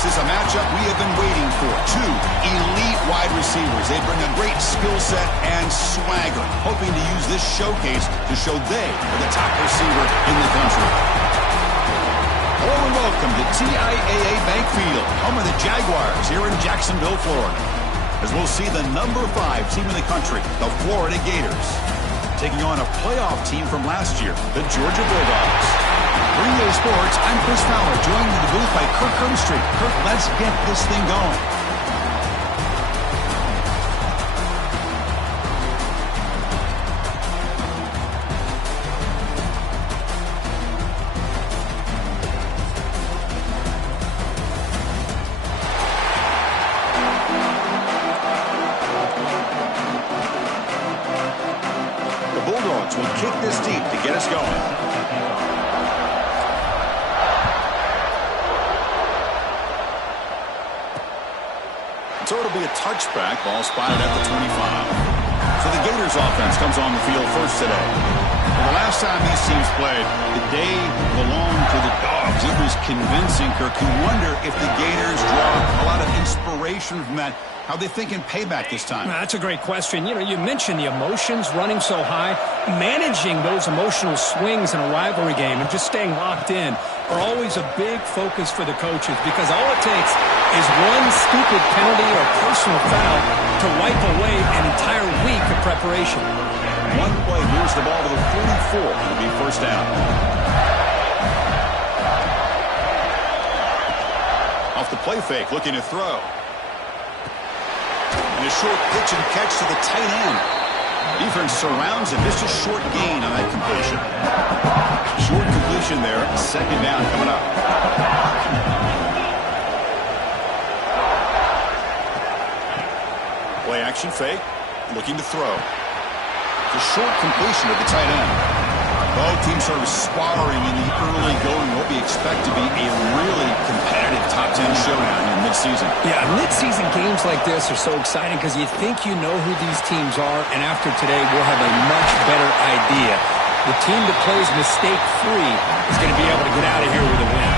This is a matchup we have been waiting for. Two elite wide receivers. They bring a great skill set and swagger, hoping to use this showcase to show they are the top receiver in the country. Hello and welcome to TIAA Bank Field, home of the Jaguars here in Jacksonville, Florida. As we'll see the number 5 team in the country, the Florida Gators, taking on a playoff team from last year, the Georgia Bulldogs. For EA Sports, I'm Chris Fowler, joined in the booth by Kirk Herbstreit. Kirk, let's get this thing going. The Bulldogs will kick this deep to get us going. So it'll be a touchback, ball spotted at the 25. So the Gators offense comes on the field first today. Well, the last time these teams played, the day belonged to the Dogs. It was convincing, Kirk. You wonder if the Gators draw a lot of inspiration from that. How they thinking payback this time? That's a great question. You know, you mentioned the emotions running so high. Managing those emotional swings in a rivalry game and just staying locked in are always a big focus for the coaches, because all it takes is one stupid penalty or personal foul to wipe away an entire week of preparation. One play moves the ball to the 44. It'll be first down. Off the play fake, looking to throw. And a short pitch and catch to the tight end. Defense surrounds him. Just a short gain on that completion. Short completion there. Second down coming up. Play action fake. Looking to throw. It's a short completion to the tight end. Both teams sort of sparring in the early going. What we expect to be a really competitive top 10 showdown in mid-season. Yeah, mid-season games like this are so exciting because you think you know who these teams are, and after today we'll have a much better idea. The team that plays mistake-free is going to be able to get out of here with a win.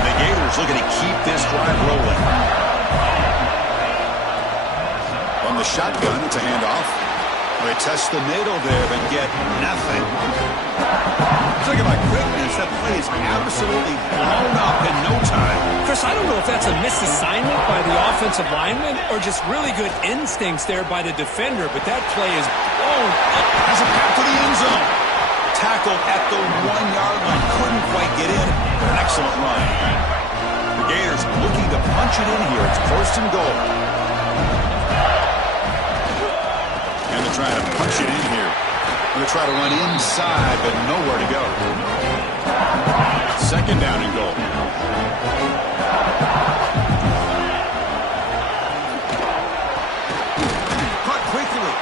The Gators looking to keep this drive rolling. From the shotgun, it's a handoff. They test the middle there, but get nothing. Look at my quickness. That play is absolutely blown up in no time. Chris, I don't know if that's a misassignment by the offensive lineman or just really good instincts there by the defender, but that play is blown up. Has a path to the end zone. Tackled at the 1-yard line. Couldn't quite get in. An excellent run. The Gators looking to punch it in here. It's first and goal. And they're trying to punch it in here. They're going to try to run inside, but nowhere to go. Second down and goal. Caught quickly.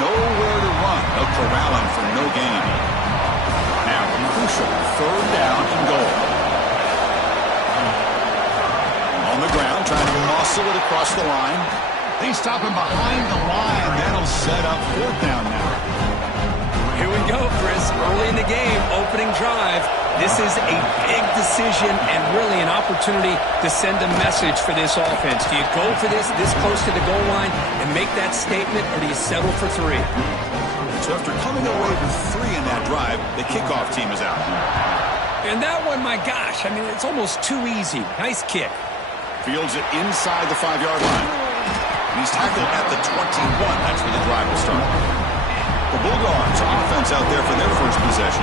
Nowhere to run. No corralling for no gain. Now, crucial. Third down and goal. On the ground, trying to muscle it across the line. They stop him behind the line. That'll set up fourth down now. Here we go, Chris. Early in the game, opening drive. This is a big decision and really an opportunity to send a message for this offense. Do you go for this close to the goal line and make that statement, or do you settle for 3? So after coming away with 3 in that drive, the kickoff team is out. And that one, my gosh, I mean, it's almost too easy. Nice kick. Fields it inside the 5-yard line. And he's tackled at the 21. That's where the drive will start. The Bulldogs offense out there for their first possession.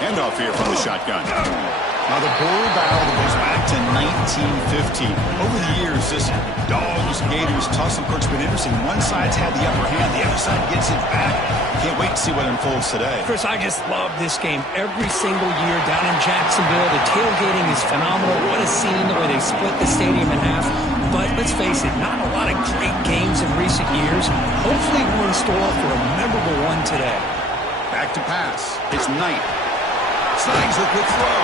Handoff here from the shotgun. Now the Bull battle that goes back to 1915. Over the years, this Dogs-Gators tussle, Kirk's been interesting. One side's had the upper hand, the other side gets it back. Can't wait to see what unfolds today. Chris, I just love this game every single year down in Jacksonville. The tailgating is phenomenal. What a scene, the way they split the stadium in half. But let's face it, not a lot of great games in recent years. Hopefully we're in store for a memorable one today. Back to pass. It's Knight. Snags a quick throw.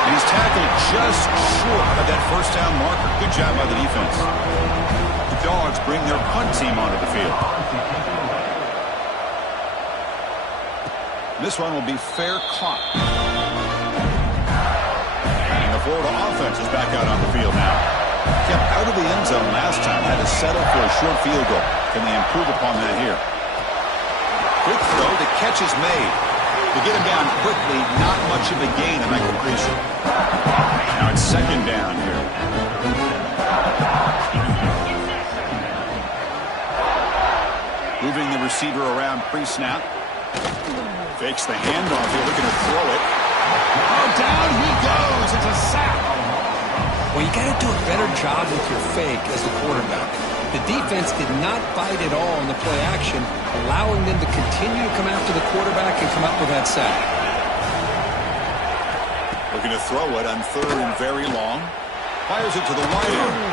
And he's tackled just short of that first down marker. Good job by the defense. The Dogs bring their punt team onto the field. This one will be fair caught. And the Florida offense is back out on the field now. Kept out of the end zone last time. Had to settle for a short field goal. Can they improve upon that here? Quick throw. The catch is made. To get him down quickly, not much of a gain in that completion. Now it's second down here. Moving the receiver around pre-snap. Fakes the handoff here, looking to throw it. Oh, down he goes. It's a sack. Well, you got to do a better job with your fake as the quarterback. The defense did not bite at all in the play action, allowing them to continue to come after the quarterback and come up with that sack. Looking to throw it on third and very long. Fires it to the wide area.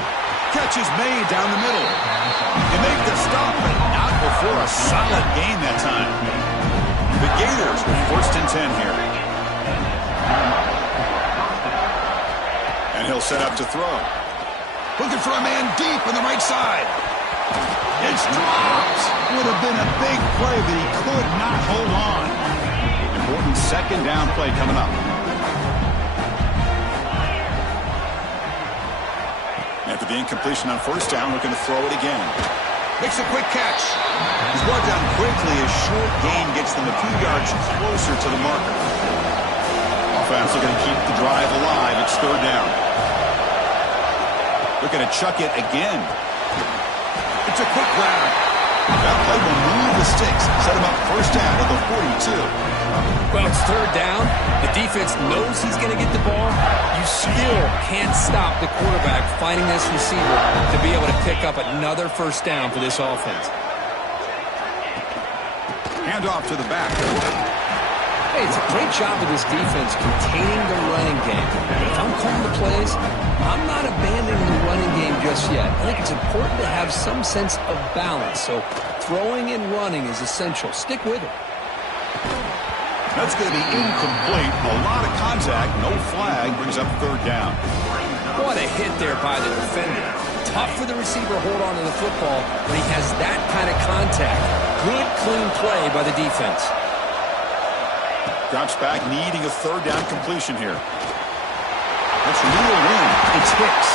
Catch is made down the middle. They make the stop, but not before a solid gain that time. The Gators with first and 10 here. And he'll set up to throw. Looking for a man deep on the right side. It's dropped. Would have been a big play, but he could not hold on. Important second down play coming up. After the incompletion on first down, looking to throw it again. Makes a quick catch. He's brought down quickly. A short gain gets them a few yards closer to the marker. Offense looking to keep the drive alive. It's third down. Looking to chuck it again. It's a quick grab. That play will move the sticks. Set him up first down at the 42. Well, it's third down. The defense knows he's going to get the ball. You still can't stop the quarterback finding this receiver to be able to pick up another first down for this offense. Hand off to the back. Hey, it's a great job of this defense containing the running game. But if I'm calling the plays, I'm not abandoning the running game just yet. I think it's important to have some sense of balance. So throwing and running is essential. Stick with it. That's going to be incomplete. A lot of contact. No flag. Brings up third down. What a hit there by the defender. Tough for the receiver to hold on to the football when he has that kind of contact. Good, clean play by the defense. Drops back, needing a third down completion here. That's real win. It's Hicks.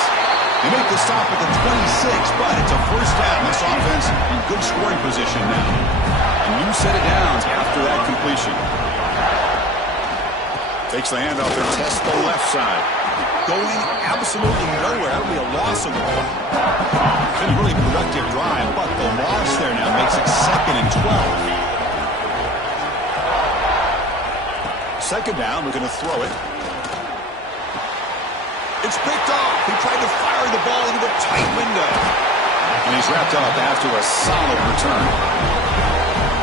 They make the stop at the 26, but it's a first down. This offense in good scoring position now. A new set of downs after that completion. Takes the handoff and tests the left side. Going absolutely nowhere. That'll be a loss of the ball. Been a really productive drive, but the loss there now makes it second and 12. Second down, we're going to throw it. It's picked off. He tried to fire the ball into a tight window. And he's wrapped up after a solid return.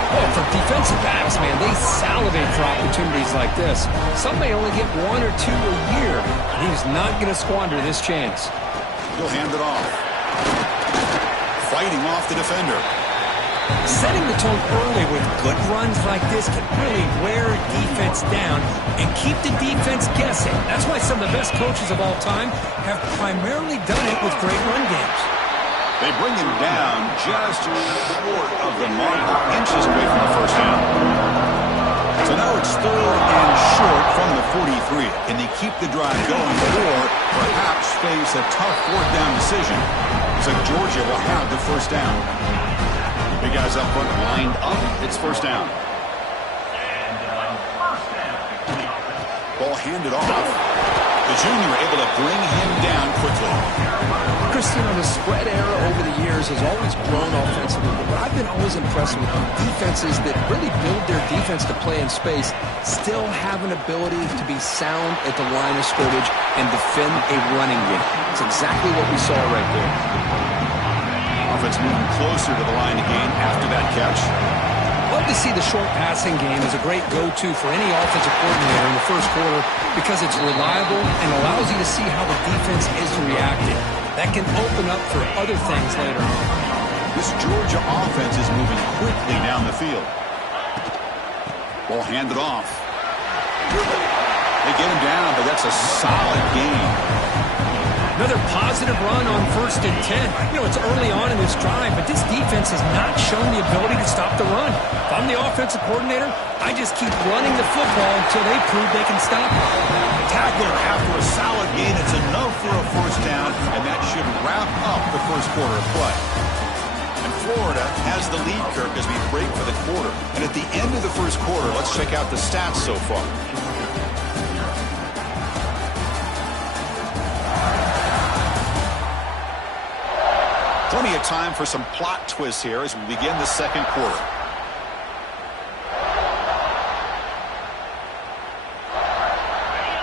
Oh, for defensive backs, man, they salivate for opportunities like this. Some may only get one or two a year. And he's not going to squander this chance. He'll hand it off. Fighting off the defender. Setting the tone early with good runs like this can really wear a defense down and keep the defense guessing. That's why some of the best coaches of all time have primarily done it with great run games. They bring him down just short of the marker, inches away from the first down. So now it's third and short from the 43. Can they keep the drive going or perhaps face a tough fourth down decision? Looks like Georgia will have the first down. Big guys up front lined up. It's first down. Ball handed off. The junior able to bring him down quickly. Christian, the spread era over the years has always grown offensively, but I've been always impressed with defenses that really build their defense to play in space, still have an ability to be sound at the line of scrimmage and defend a running game. It's exactly what we saw right there. Offense moving closer to the line of game after that catch. Love to see the short passing game as a great go-to for any offensive coordinator in the first quarter because it's reliable and allows you to see how the defense is reacting. That can open up for other things later on. This Georgia offense is moving quickly down the field. Ball handed off. They get him down, but that's a solid gain. Another positive run on 1st and 10. You know, it's early on in this drive, but this defense has not shown the ability to stop the run. If I'm the offensive coordinator, I just keep running the football until they prove they can stop it. Tackler after a solid gain. It's enough for a 1st down, and that should wrap up the 1st quarter of play. And Florida has the lead, Kirk, as we break for the quarter. And at the end of the 1st quarter, let's check out the stats so far. Plenty of time for some plot twists here as we begin the 2nd quarter.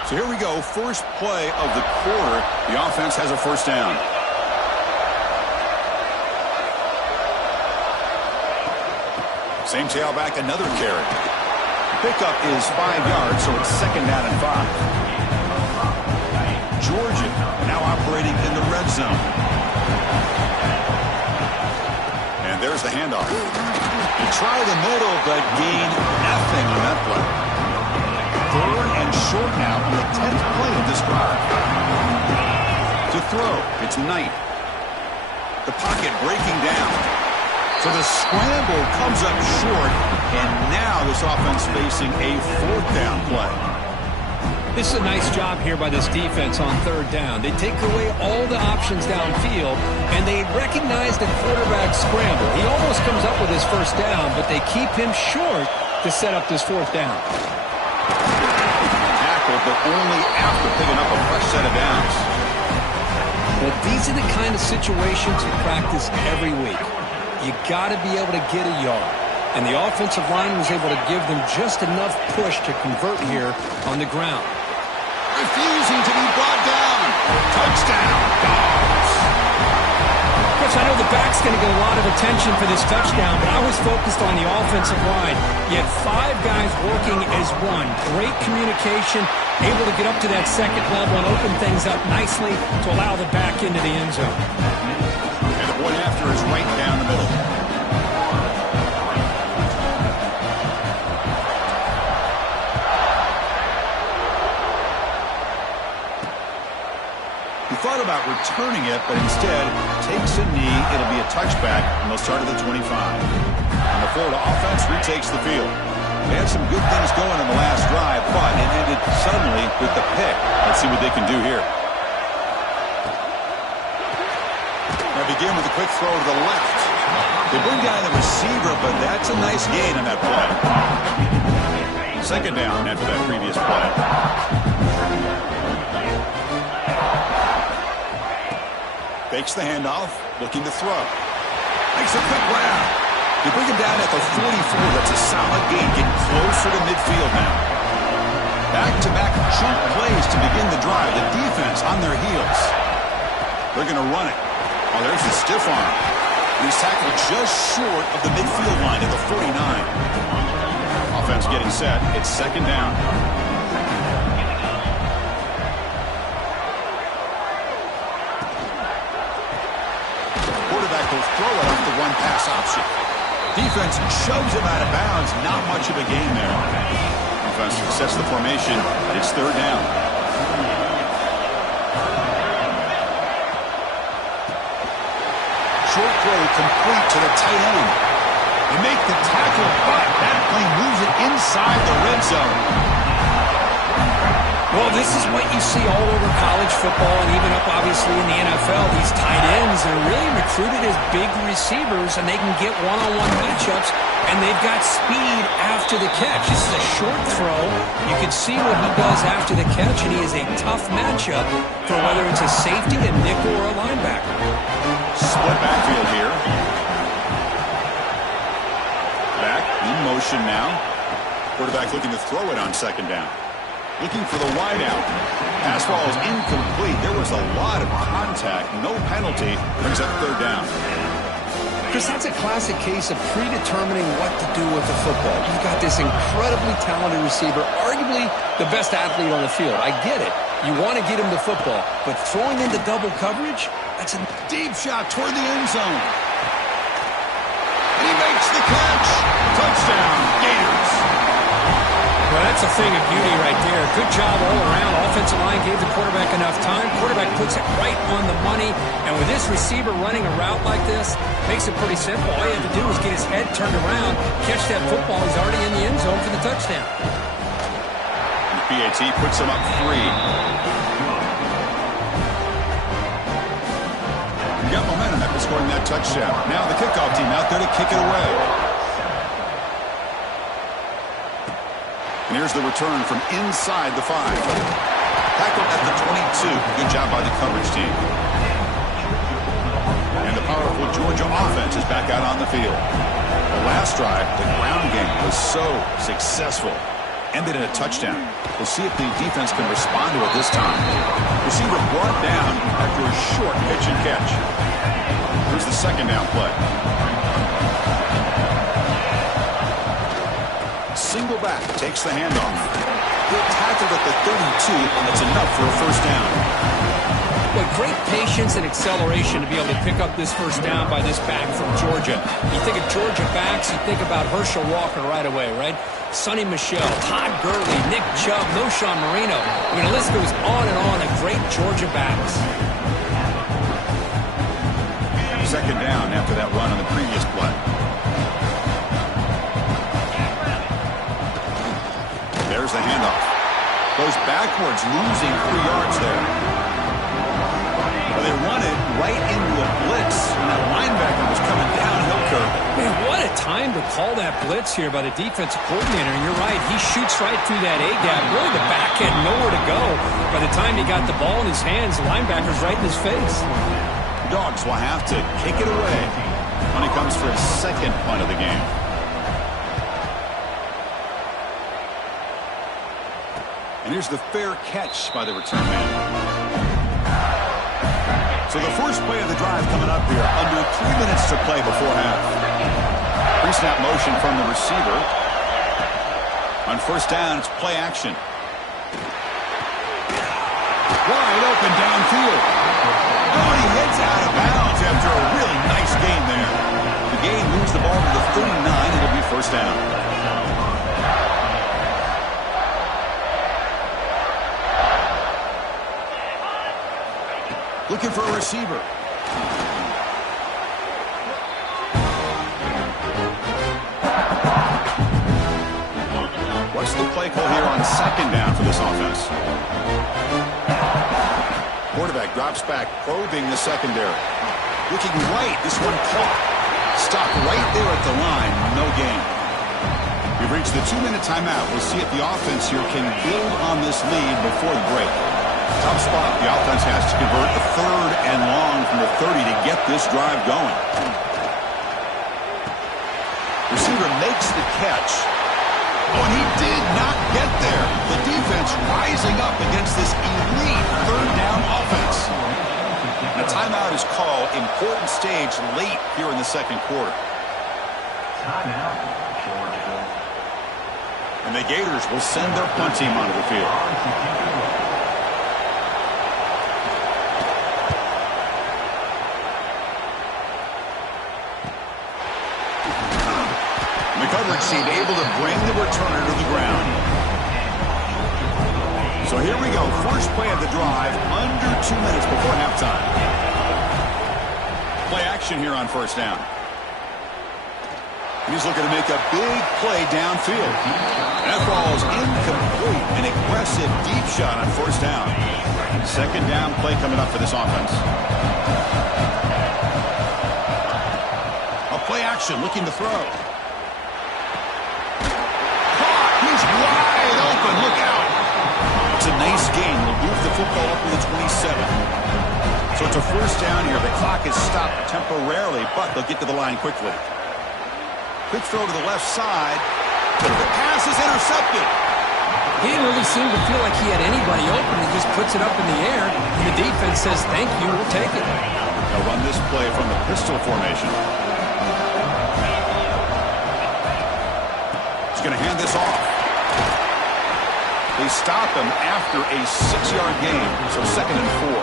So here we go, first play of the quarter. The offense has a 1st down. Same tailback, another carry. Pickup is 5 yards, so it's 2nd down and 5. Georgia now operating in the red zone. And there's the handoff. He tried the middle, but gained nothing on that play. 3rd and short now on the 10th play of this drive. To throw, it's Knight. The pocket breaking down. So the scramble comes up short, and now this offense facing a 4th down play. This is a nice job here by this defense on 3rd down. They take away all the options downfield, and they recognize the quarterback scramble. He almost comes up with his 1st down, but they keep him short to set up this 4th down. Tackle, but only after picking up a fresh set of downs. Well, these are the kind of situations you practice every week. You got to be able to get a yard. And the offensive line was able to give them just enough push to convert here on the ground. Refusing to be brought down. Touchdown, Dogs. Chris, I know the back's going to get a lot of attention for this touchdown, but I was focused on the offensive line. You had 5 guys working as one. Great communication, able to get up to that 2nd level and open things up nicely to allow the back into the end zone. And the point after is right down the middle. He thought about returning it, but instead takes a knee. It'll be a touchback, and they'll start at the 25. And the Florida offense retakes the field. They had some good things going in the last drive, but it ended suddenly with the pick. Let's see what they can do here. They begin with a quick throw to the left. They bring down the receiver, but that's a nice gain on that play. 2nd down after that previous play. Fakes the handoff, looking to throw. Makes a quick grab. They bring him down at the 44. That's a solid gain, getting closer to midfield now. Back-to-back chunk plays to begin the drive. The defense on their heels. They're going to run it. Oh, there's the stiff arm. He's tackled just short of the midfield line at the 49. Offense getting set. It's 2nd down. Quarterback will throw it off the one-pass option. Defense shoves him out of bounds. Not much of a gain there. Offense sets the formation. It's 3rd down. Short throw complete to the tight end. They make the tackle, but that play moves it inside the red zone. Well, this is what you see all over college football and even up, obviously, in the NFL. These tight ends are really recruited as big receivers, and they can get one-on-one matchups, and they've got speed after the catch. This is a short throw. You can see what he does after the catch, and he is a tough matchup for whether it's a safety, a nickel, or a linebacker. Split backfield here. Back in motion now. Quarterback looking to throw it on 2nd down. Looking for the wideout. Pass ball is incomplete. There was a lot of contact. No penalty. Brings up 3rd down. Chris, that's a classic case of predetermining what to do with the football. You've got this incredibly talented receiver, arguably the best athlete on the field. I get it. You want to get him the football, but throwing into double coverage, that's a deep shot toward the end zone. He makes the catch. Touchdown, Gators. Well, that's a thing of beauty right there. Good job all around. Offensive line gave the quarterback enough time. Quarterback puts it right on the money. And with this receiver running a route like this, makes it pretty simple. All you have to do is get his head turned around, catch that football. He's already in the end zone for the touchdown. And the PAT puts him up 3. You got momentum after scoring that touchdown. Now the kickoff team out there to kick it away. And here's the return from inside the 5. Tackled at the 22. Good job by the coverage team. And the powerful Georgia offense is back out on the field. The last drive, the ground game was so successful. Ended in a touchdown. We'll see if the defense can respond to it this time. Receiver brought down after a short pitch and catch. Here's the second down play. Single back, takes the handoff. Good tackle at the 32, and it's enough for a first down. But great patience and acceleration to be able to pick up this first down by this back from Georgia. You think of Georgia backs, you think about Herschel Walker right away, right? Sonny Michel, Todd Gurley, Nick Chubb, Noshawn Marino. I mean, the list goes on and on of great Georgia backs. Second down after that run on the previous play. There's the handoff. Goes backwards, losing 3 yards there. Well, they run it right into a blitz, and that linebacker was coming downhill curve. Man, what a time to call that blitz here by the defensive coordinator. And you're right, he shoots right through that A-gap. Really, the back had nowhere to go. By the time he got the ball in his hands, the linebacker's right in his face. Dogs will have to kick it away when it comes for his second punt of the game. And here's the fair catch by the return man. So the first play of the drive coming up here. Under 3 minutes to play before half. Pre-snap motion from the receiver. On first down, it's play action. Wide open downfield. Oh, he heads out of bounds after a really nice gain there. The gain moves the ball to the 39. It'll be first down. Looking for a receiver. What's the play call here on second down for this offense? Quarterback drops back, probing the secondary. Looking right, this one caught. Stopped right there at the line, no gain. We've reached the 2-minute timeout. We'll see if the offense here can build on this lead before the break. Tough spot. The offense has to convert the 3rd and long from the 30 to get this drive going. Receiver makes the catch. Oh, and he did not get there. The defense rising up against this elite 3rd down offense. And a timeout is called. Important stage late here in the second quarter. Timeout, Georgia. And the Gators will send their punt team onto the field. The coverage team able to bring the returner to the ground. So here we go. First play of the drive, under 2 minutes before halftime. Play action here on first down. He's looking to make a big play downfield. That ball is incomplete. An aggressive deep shot on first down. Second down play coming up for this offense. A play action looking to throw. He's wide open. Look out. It's a nice game. They'll move the football up to the 27. So it's a first down here. The clock is stopped temporarily, but they'll get to the line quickly. Quick throw to the left side. The pass is intercepted. He didn't really seem to feel like he had anybody open. He just puts it up in the air, and the defense says, thank you, we'll take it. They'll run this play from the pistol formation. He's going to hand this off. They stop him after a 6-yard gain, so 2nd and 4.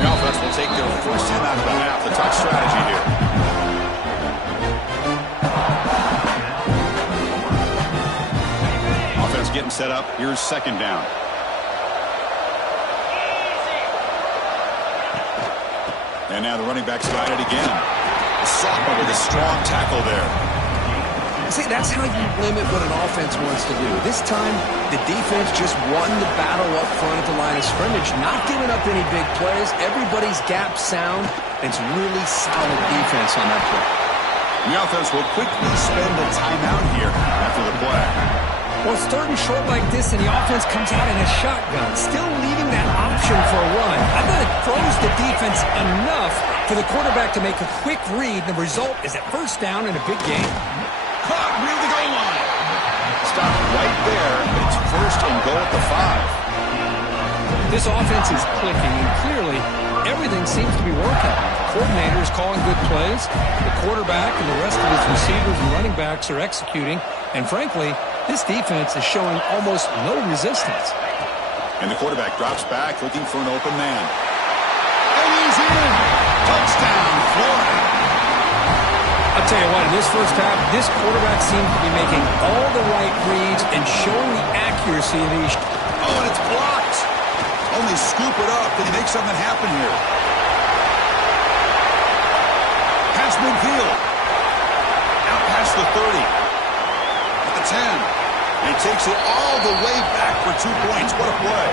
The offense will take their first time out of the half. The top strategy here. set up. Here's second down. And now the running back's got it again. Sophomore with a strong tackle there. See, that's how you limit what an offense wants to do. This time, the defense just won the battle up front at the line of scrimmage, not giving up any big plays. Everybody's gap sound. It's really solid defense on that play. The offense will quickly spend a timeout here after the play. Well, it's third and short like this, and the offense comes out in a shotgun, still leaving that option for a run. I thought it froze the defense enough for the quarterback to make a quick read. The result is a first down in a big game. Caught near the goal line. Stop right there. It's first and goal at the 5. This offense is clicking, and clearly everything seems to be working. The coordinator is calling good plays. The quarterback and the rest of his receivers and running backs are executing. And frankly, this defense is showing almost no resistance. And the quarterback drops back looking for an open man. And he's in. Touchdown, Florida. I'll tell you what, in this first half, this quarterback seems to be making all the right reads and showing the accuracy of these. Oh, and it's blocked. Only scoop it up. Can he make something happen here? Pass midfield. Out past the 30. At the 10. And he takes it all the way back for 2 points. What a play.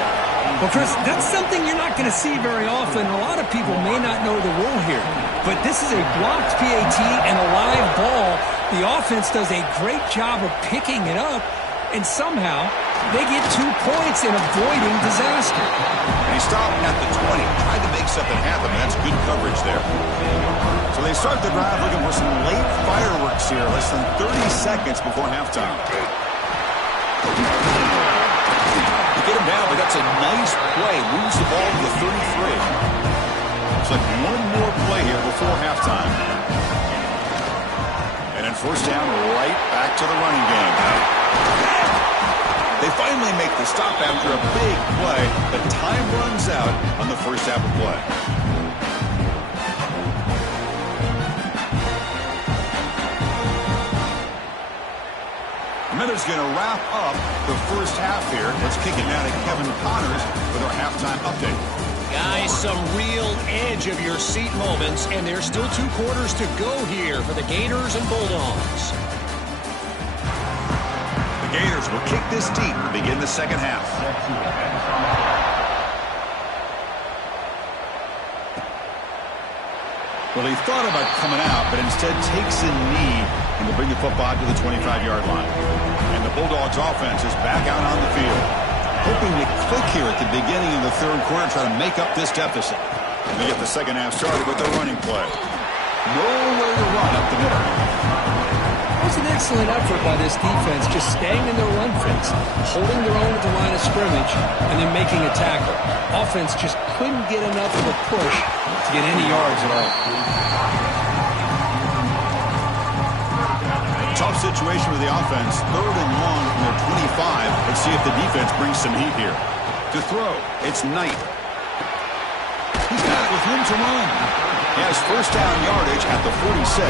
Well, Chris, that's something you're not going to see very often. A lot of people may not know the rule here. But this is a blocked PAT and a live ball. The offense does a great job of picking it up, and somehow they get 2 points in avoiding disaster. And he stopped at the 20, tried to make something happen. That's good coverage there. So they start the drive looking for some late fireworks here, less than 30 seconds before halftime. To get him down, but that's a nice play. Moves the ball to the 33. Looks like one more play here before halftime. And then first down, right back to the running game. They finally make the stop after a big play, but time runs out on the first half of play. And then it's going to wrap up the first half here. Let's kick it now to Kevin Connors with our halftime update. Guys, some real edge-of-your-seat moments, and there's still 2 quarters to go here for the Gators and Bulldogs. The Gators will kick this deep to begin the second half. Well, he thought about coming out, but instead takes a knee and will bring the football to the 25-yard line. And the Bulldogs offense is back out on the field, hoping to click here at the beginning of the third quarter, try to make up this deficit. And they get the second half started with their running play. Nowhere to run up the middle. It was an excellent effort by this defense, just staying in their run fence, holding their own at the line of scrimmage, and then making a tackle. Offense just couldn't get enough of a push to get any yards at all. Tough situation with the offense. Third and long from their 25. Let's see if the defense brings some heat here. To throw, it's Knight. He's got it with room to run. He has first down yardage at the 46.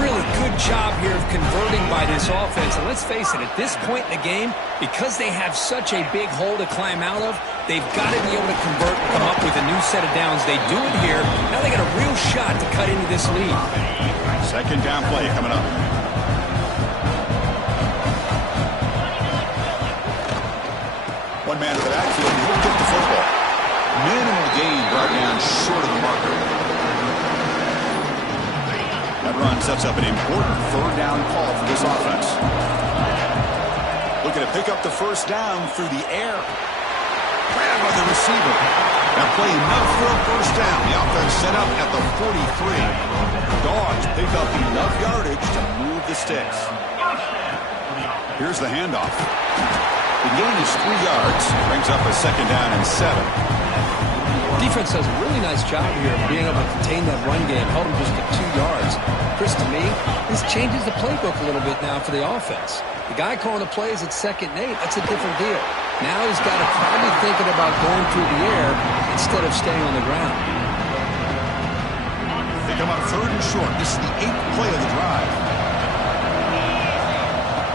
Really good job here of converting by this offense. And let's face it, at this point in the game, because they have such a big hole to climb out of, they've got to be able to convert and come up with a new set of downs. They do it here. Now they got a real shot to cut into this lead. Second down play coming up. One man to the backfield. He'll get the football. Minimal gain brought down short of the marker. That run sets up an important third down call for this offense. Looking to pick up the first down through the air. Grabbed by the receiver. That play enough for a first down. The offense set up at the 43. Dogs pick up enough yardage to move the sticks. Here's the handoff. The gain is 3 yards. Brings up a second down and 7. Defense does a really nice job here of being able to contain that run game. Held them just to 2 yards. Chris, to me, this changes the playbook a little bit now for the offense. The guy calling the plays at 2nd and 8, that's a different deal. Now he's got to probably thinking about going through the air instead of staying on the ground. They come up third and short. This is the 8th play of the drive.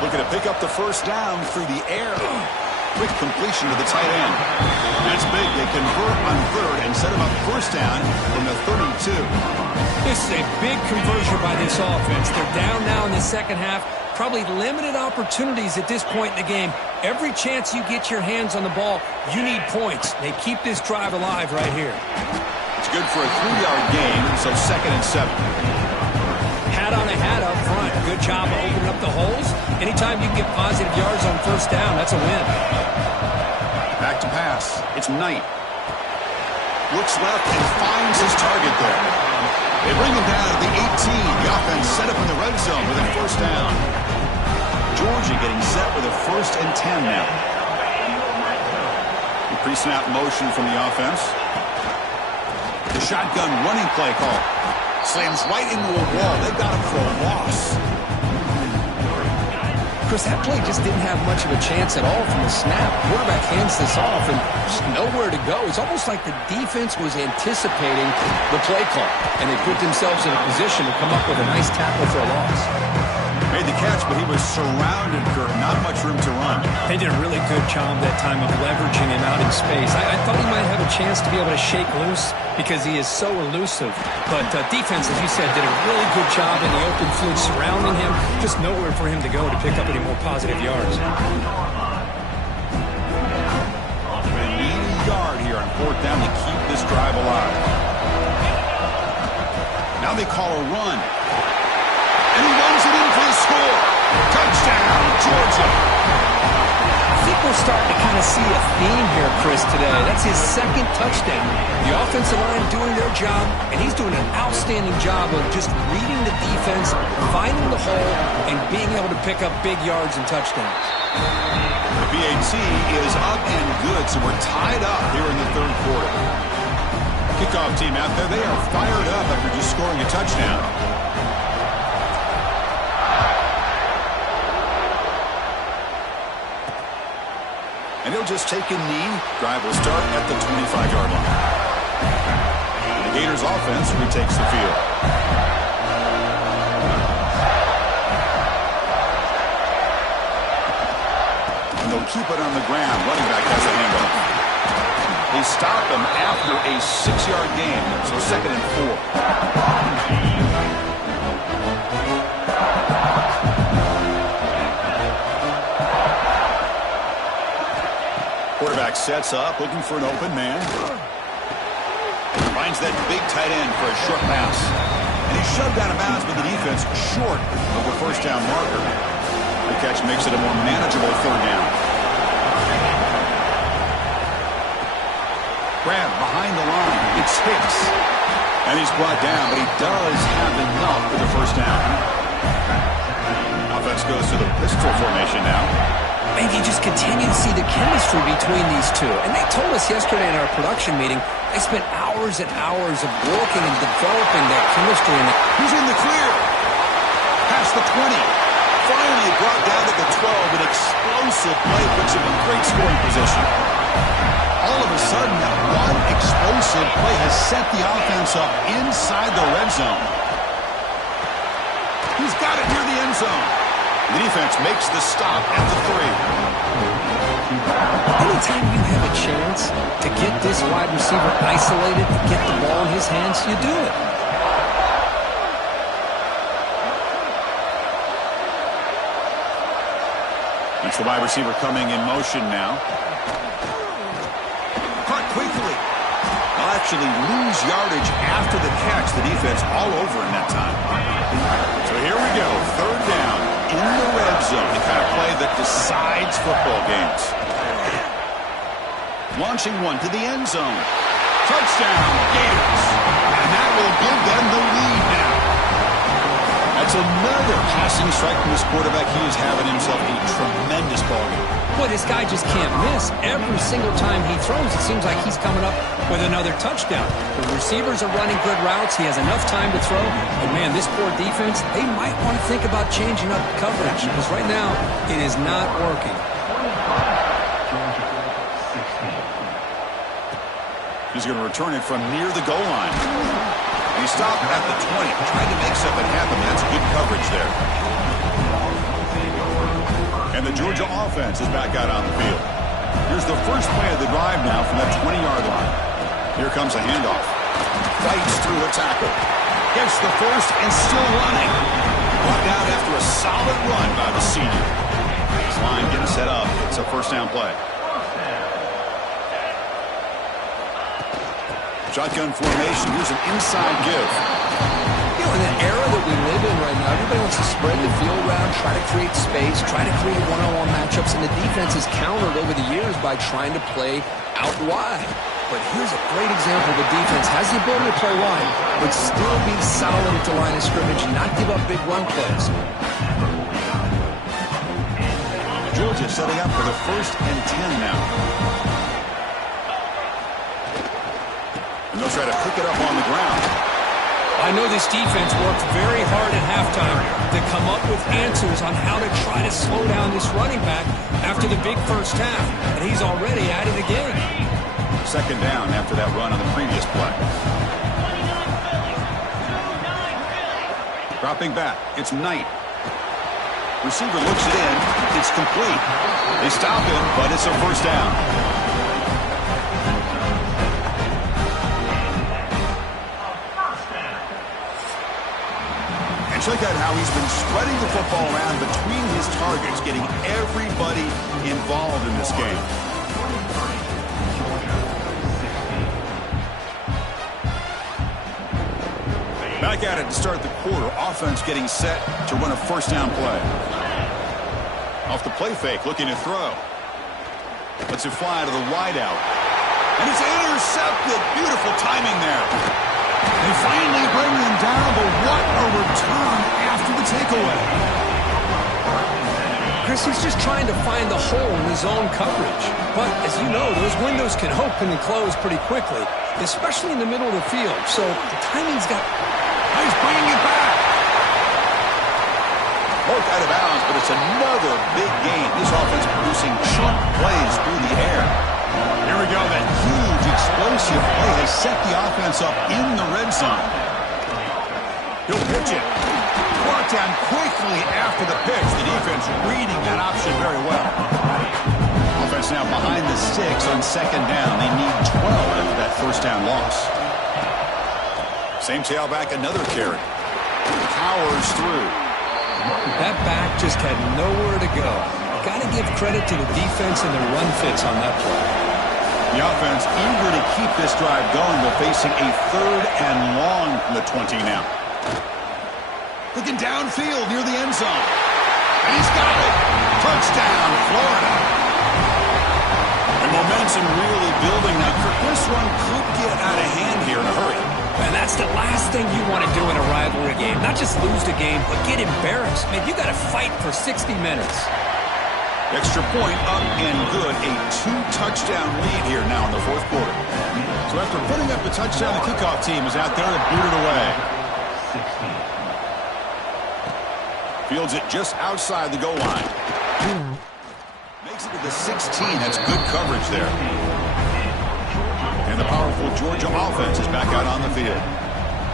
Looking to pick up the first down through the air. Quick completion to the tight end. That's big. They convert on third and set him up first down from the 32. This is a big conversion by this offense. They're down now in the second half. Probably limited opportunities at this point in the game. Every chance you get your hands on the ball, you need points. They keep this drive alive right here. It's good for a 3-yard gain, so 2nd and 7. Hat on a hat up front. Good job of opening up the holes. Anytime you can get positive yards on first down, that's a win. Back to pass. It's Knight. Looks left and finds his target there. They bring him down at the 18. The offense set up in the red zone with a first down. Georgia getting set with a 1st and 10 now. The pre-snap motion from the offense. The shotgun running play call. Slams right into a wall. They've got him for a loss. Chris, that play just didn't have much of a chance at all from the snap. Quarterback hands this off and just nowhere to go. It's almost like the defense was anticipating the play call, and they put themselves in a position to come up with a nice tackle for a loss. Made the catch, but he was surrounded, Kurt. Not much room to run. They did a really good job that time of leveraging him out in space. I thought he might have a chance to be able to shake loose because he is so elusive. But defense, as you said, did a really good job in the open field surrounding him. Just nowhere for him to go to pick up any more positive yards. They need a yard here on 4th down to keep this drive alive. Now they call a run. And he runs it in for the score. Touchdown, Georgia. I think we're starting to kind of see a theme here, Chris, today. That's his 2nd touchdown. The offensive line doing their job, and he's doing an outstanding job of just reading the defense, finding the hole, and being able to pick up big yards and touchdowns. The PAT is up and good, so we're tied up here in the 3rd quarter. Kickoff team out there, they are fired up after just scoring a touchdown. And he'll just take a knee. Drive will start at the 25-yard line. The Gators offense retakes the field. And they'll keep it on the ground. Running back has a handoff. They stop him after a 6-yard gain, so 2nd and 4. Quarterback sets up, looking for an open man. Finds that big tight end for a short pass. And he's shoved out of bounds with the defense short of the first down marker. The catch makes it a more manageable 3rd down. Grab behind the line. It's Hicks. And he's brought down, but he does have enough for the first down. Offense goes to the pistol formation now. And you just continue to see the chemistry between these two. And they told us yesterday in our production meeting, they spent hours and hours of working and developing that chemistry. He's in the clear. Past the 20. Finally brought down to the 12. An explosive play puts him in great scoring position. All of a sudden, that one explosive play has set the offense up inside the red zone. He's got it near the end zone. The defense makes the stop at the 3. Anytime you have a chance to get this wide receiver isolated, to get the ball in his hands, you do it. It's the wide receiver coming in motion now. Caught quickly. They'll actually lose yardage after the catch. The defense all over him that time. So here we go. 3rd down. In the red zone, the kind of play that decides football games. Launching one to the end zone. Touchdown, Gators. And that will give them the lead now. That's another passing strike from this quarterback. He is having himself a tremendous ballgame. Boy, this guy just can't miss. Every single time he throws, it seems like he's coming up with another touchdown. The receivers are running good routes. He has enough time to throw. But, man, this poor defense, they might want to think about changing up coverage because right now it is not working. He's going to return it from near the goal line. And he stopped at the 20, trying to make something happen. That's good coverage there. And the Georgia offense is back out on the field. Here's the first play of the drive now from that 20-yard line. Here comes a handoff. Fights through a tackle. Gets the first and still running. Brought down after a solid run by the senior. This line getting set up. It's a first down play. Shotgun formation. Here's an inside give. You know, in the era that we live in right now, everybody wants to spread the field around, try to create space, try to create one-on-one matchups, and the defense has countered over the years by trying to play out wide. But here's a great example. The defense has the ability to play wide, but still be solid at the line of scrimmage and not give up big run plays. Georgia setting up for the 1st and 10 now. And they'll try to pick it up on the ground. I know this defense worked very hard at halftime to come up with answers on how to try to slow down this running back after the big first half, and he's already at it again. 2nd down after that run on the previous play. Dropping back, it's Knight. Receiver looks it in, it's complete. They stop him, but it's a first down. And check out how he's been spreading the football around between his targets, getting everybody involved in this game. Back at it to start the quarter. Offense getting set to run a first down play. Off the play fake, looking to throw. Lets it fly to the wideout. And it's intercepted. Beautiful timing there. They finally bring him down, but what a return after the takeaway. Chris, he's just trying to find the hole in his own coverage. But, as you know, those windows can open and close pretty quickly, especially in the middle of the field. So the timing's got... He's bringing it back. Marked out of bounds, but it's another big game. This offense producing chunk plays through the air. Here we go. That huge explosive play has set the offense up in the red zone. He'll pitch it. Brought down quickly after the pitch. The defense reading that option very well. Offense now behind the 6 on 2nd down. They need 12 after that first down loss. Same tailback, another carry. Powers through. That back just had nowhere to go. Got to give credit to the defense and their run fits on that play. The offense eager to keep this drive going, but facing a 3rd and long from the 20 now. Looking downfield near the end zone. And he's got it. Touchdown, Florida. And momentum really building now. This one could get out of hand here in a hurry. And that's the last thing you want to do in a rivalry game. Not just lose the game, but get embarrassed. Man, you got to fight for 60 minutes. Extra point up and good. A 2-touchdown lead here now in the 4th quarter. So after putting up the touchdown, the kickoff team is out there to boot it away. Fields it just outside the goal line. Makes it to the 16. That's good coverage there. And the powerful Georgia offense is back out on the field.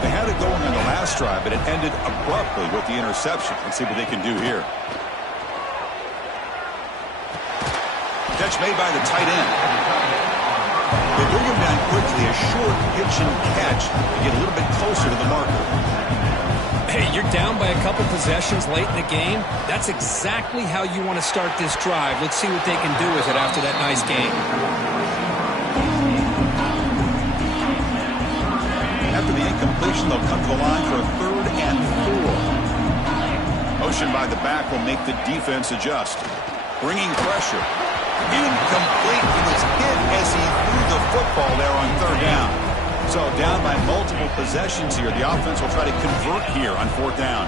They had it going on the last drive, but it ended abruptly with the interception. Let's see what they can do here. Catch made by the tight end. They bring him down quickly. A short pitch and catch to get a little bit closer to the marker. Hey, you're down by a couple possessions late in the game. That's exactly how you want to start this drive. Let's see what they can do with it after that nice game. After the incompletion, they'll come to the line for a 3rd and 4. Motion by the back will make the defense adjust. Bringing pressure. Incomplete. He was hit as he threw the football there on 3rd down. So down by multiple possessions here. The offense will try to convert here on 4th down.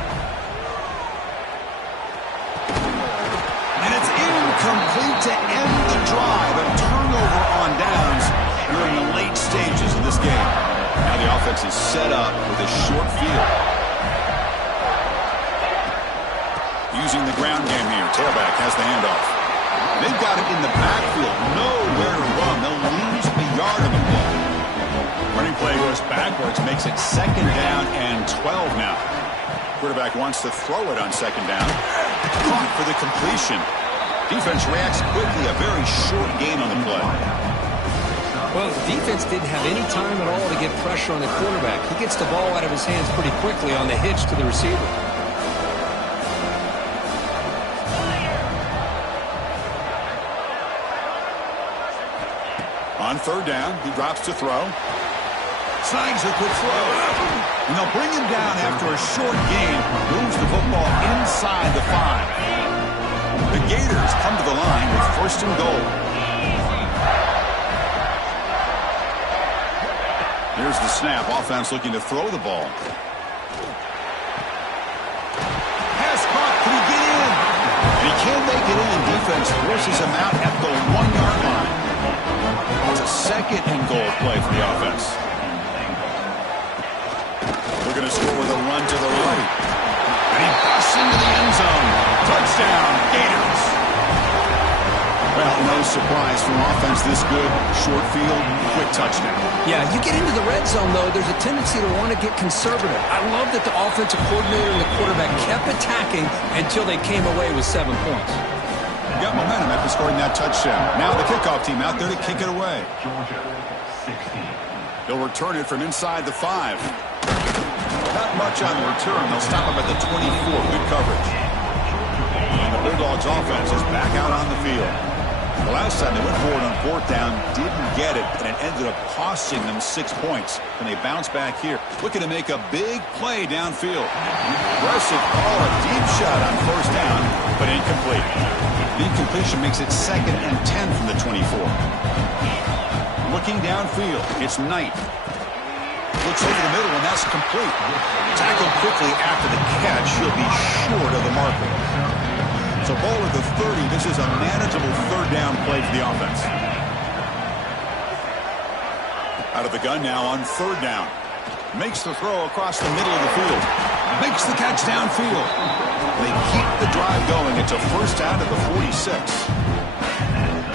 And it's incomplete to end the drive. A turnover on downs during the late stages of this game. Now the offense is set up with a short field. Using the ground game here. Tailback has the handoff. They've got it in the backfield. Nowhere to run. They'll lose a yard of the ball. Running play goes backwards. Makes it 2nd down and 12 now. Quarterback wants to throw it on 2nd down. Caught for the completion. Defense reacts quickly. A very short gain on the play. Well, the defense didn't have any time at all to get pressure on the quarterback. He gets the ball out of his hands pretty quickly on the hitch to the receiver. On third down, he drops to throw. Snags a quick throw. And they'll bring him down after a short gain. Moves the football inside the 5. The Gators come to the line with first and goal. Here's the snap. Offense looking to throw the ball. Pass caught. Can he get in? And he can't make it in. Defense forces him out at the 1-yard line. It's a second and goal play for the offense. They're going to score with a run to the right. And he busts into the end zone. Touchdown, Gators. Well, no surprise from offense this good. Short field, quick touchdown. Yeah, you get into the red zone, though, there's a tendency to want to get conservative. I love that the offensive coordinator and the quarterback kept attacking until they came away with 7 points. Got momentum after scoring that touchdown. Now the kickoff team out there to kick it away. Georgia, 16. They'll return it from inside the 5. Not much on the return. They'll stop him at the 24. Good coverage. And the Bulldogs offense is back out on the field. The last time they went forward on fourth down, didn't get it, and it ended up costing them 6 points. And they bounce back here, looking to make a big play downfield. Aggressive call, a deep shot on first down, but incomplete. The incompletion makes it 2nd and 10 from the 24. Looking downfield, it's Knight. Looks over the middle, and that's complete. Tackled quickly after the catch. He'll be short of the marker. So ball at the 30. This is a manageable third down play for the offense. Out of the gun now on third down. Makes the throw across the middle of the field. Makes the catch downfield. They keep the drive going. It's a first down at the 46.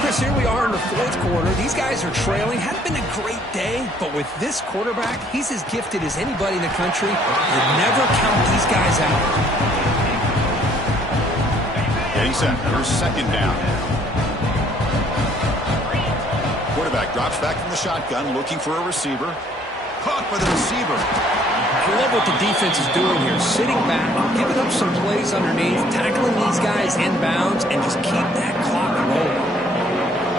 Chris, here we are in the fourth quarter. These guys are trailing. Hadn't been a great day, but with this quarterback, he's as gifted as anybody in the country. You never count these guys out. He said, here's second down. Quarterback drops back from the shotgun, looking for a receiver. Caught by the receiver. I love what the defense is doing here. Sitting back, giving up some plays underneath, tackling these guys inbounds, and just keep that clock rolling.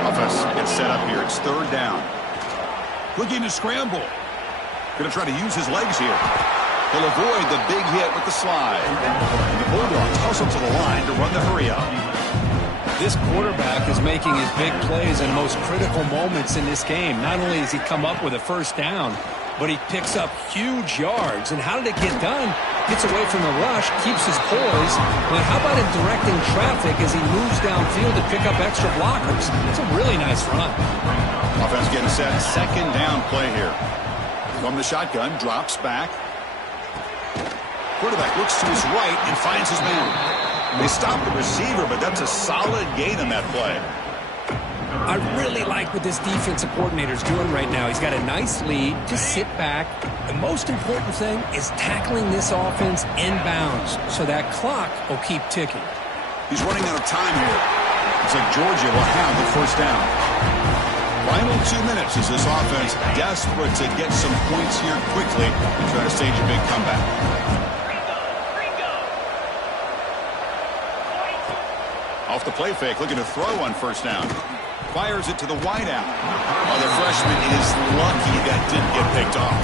Offense gets set up here. It's third down. Looking to scramble. Going to try to use his legs here. He'll avoid the big hit with the slide. And the Bulldogs hustle to the line to run the hurry-up. This quarterback is making his big plays in the most critical moments in this game. Not only does he come up with a first down, but he picks up huge yards. And how did it get done? Gets away from the rush, keeps his poise. But how about him directing traffic as he moves downfield to pick up extra blockers? It's a really nice run. Offense getting set. Second down play here. From the shotgun, drops back. Quarterback looks to his right and finds his man. They stop the receiver, but that's a solid gain on that play. I really like what this defensive coordinator is doing right now. He's got a nice lead. Just sit back. The most important thing is tackling this offense inbounds so that clock will keep ticking. He's running out of time here. Looks like Georgia will have the first down. Final 2 minutes as this offense desperate to get some points here quickly and try to stage a big comeback. Off the play fake, looking to throw on first down. Fires it to the wideout. Oh, the freshman is lucky that didn't get picked off.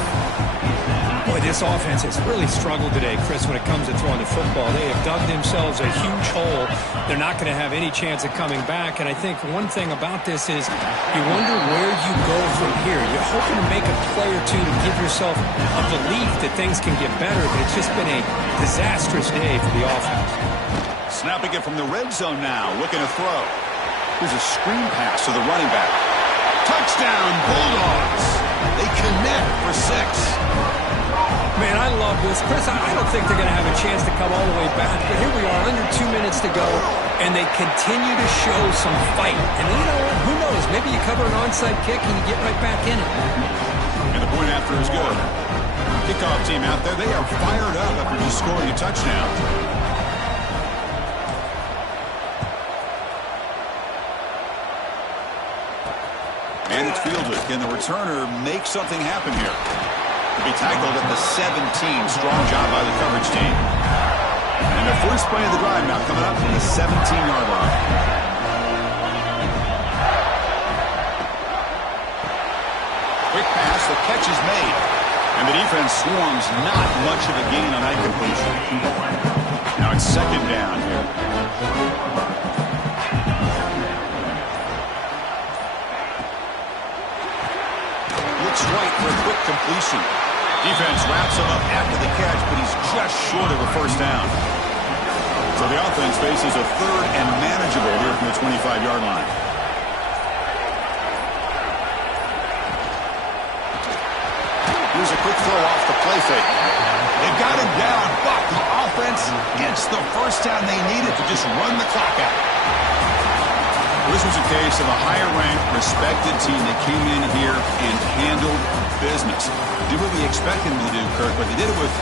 Boy, this offense has really struggled today, Chris, when it comes to throwing the football. They have dug themselves a huge hole. They're not going to have any chance of coming back. And I think one thing about this is you wonder where you go from here. You're hoping to make a play or two to give yourself a belief that things can get better, but it's just been a disastrous day for the offense. Snapping it from the red zone now, looking to throw. Here's a screen pass to the running back. Touchdown, Bulldogs. They connect for 6. Man, I love this. Chris, I don't think they're going to have a chance to come all the way back, but here we are, under 2 minutes to go, and they continue to show some fight. And you know what? Who knows? Maybe you cover an onside kick and you get right back in it. And the point after is good. Kickoff team out there, they are fired up after just scoring a touchdown. And it's fielded. Can the returner make something happen here? To be tackled at the 17. Strong job by the coverage team. And the first play of the drive now coming up from the 17-yard line. Quick pass, the catch is made. And the defense swarms, not much of a gain on that completion. Now it's second down here. Looks right for a quick completion. Defense wraps him up after the catch, but he's just short of a first down. So the offense faces a third and manageable here from the 25-yard line. Here's a quick throw off the play fake. They've got him down, but the offense gets the first down they needed to just run the clock out. This was a case of a higher-ranked, respected team that came in here and handled business. Did what we expected them to do, Kirk, but they did it with